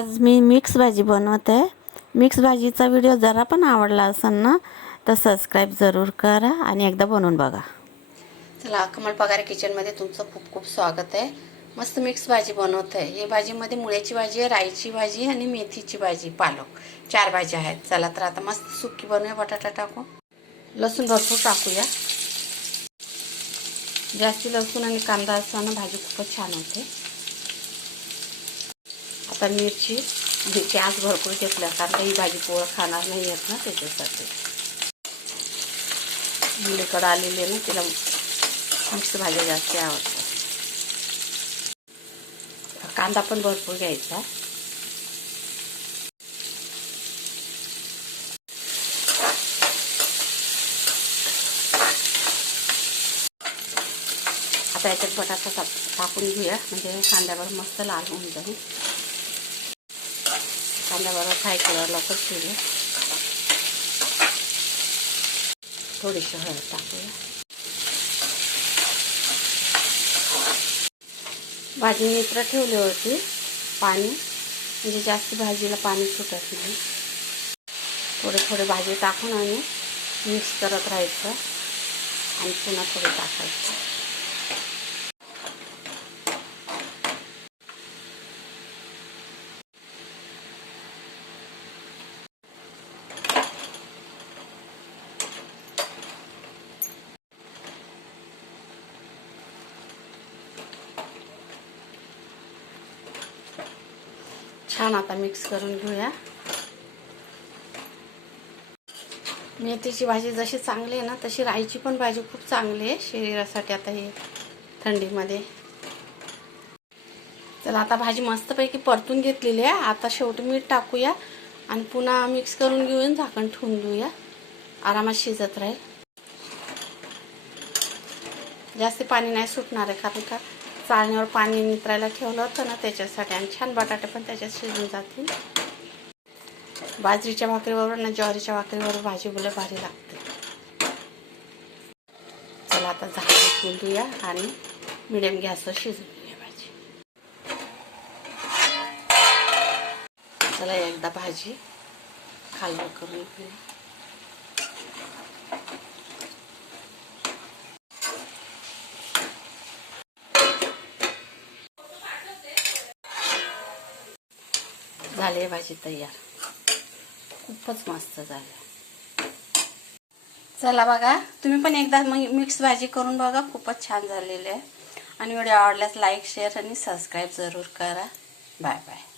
आज मी मिक्स भाजी बनवत आहे। मिक्स भाजीचा व्हिडिओ जरा पण आवडला असेल ना तर सबस्क्राइब जरूर करा आणि एकदा बनवून बघा। चला, कमल पगारे किचनमध्ये तुमचं खूप खूप स्वागत आहे। मस्त मिक्स भाजी बनवत आहे। हे भाजीमध्ये मुळ्याची भाजी आहे, राईची भाजी आणि मेथीची भाजी, पालक, 4 भाज्या आहेत। चला तर आता मस्त सुकी बनवूया। बटाटा टाकू, लसूण भरपूर टाकूया। जास्ती लसूण आणि कांदा असताना भाजी खूपच छान होते। आता मिरची आज भरपूर घेतल्या, कारण ही भाजी पोळं खाणार नाही आहेत ना, त्याच्यासाठी मुलीकडे आलेली आहे ना, तिला मिक्स भाज्या जास्त आवडतात। कांदा पण भरपूर घ्यायचा। आता याच्यात बटाटा टाकून घेऊया, म्हणजे कांद्यावर मस्त लाल होऊन जाईल। कांद्याबरोबर फ्राय केल्यावर लवकर शिजेल। थोडीशी हळद टाकूया। भाजी नित्र ठेवली होती पाणी, म्हणजे जास्त भाजीला पाणी सुटत नाही। थोडे थोडे भाजी टाकून आणि मिक्स करत राहायचं आणि पुन्हा थोडे टाकायचं। छान आता मिक्स करून घेऊया। मेथीची भाजी जशी चांगली आहे ना, तशी राईची पण भाजी खूप चांगली आहे शरीरासाठी, आता हे थंडीमध्ये। चला, आता भाजी मस्तपैकी परतून घेतलेली आहे। आता शेवटी मीठ टाकूया आणि पुन्हा मिक्स करून घेऊन झाकण ठेवून देऊया, आरामात शिजत राहील। जास्त पाणी नाही सुटणार आहे, कारण का चाळणीवर पाणी नितरायला ठेवलं होतं ना, त्याच्यासाठी। आणि छान बटाटे पण त्याच्यात शिजून जातील। बाजरीच्या भाकरीबरोबर ना ज्वारीच्या भाकरीबरोबर भाजी बोले भारी लागते। चला, आता झाकण ठेवून देऊया आणि मिडियम गॅसवर शिजून घेऊया भाजी। चला, एकदा भाजी खालवर करून घेऊया। झाली भाजी तयार, खूपच मस्त झाली। चला बघा, तुम्ही पण एकदा मिक्स भाजी करून बघा, खूपच छान झालेली आहे। आणि व्हिडिओ आवडल्यास लाईक, शेअर आणि सबस्क्राईब जरूर करा। Bye bye.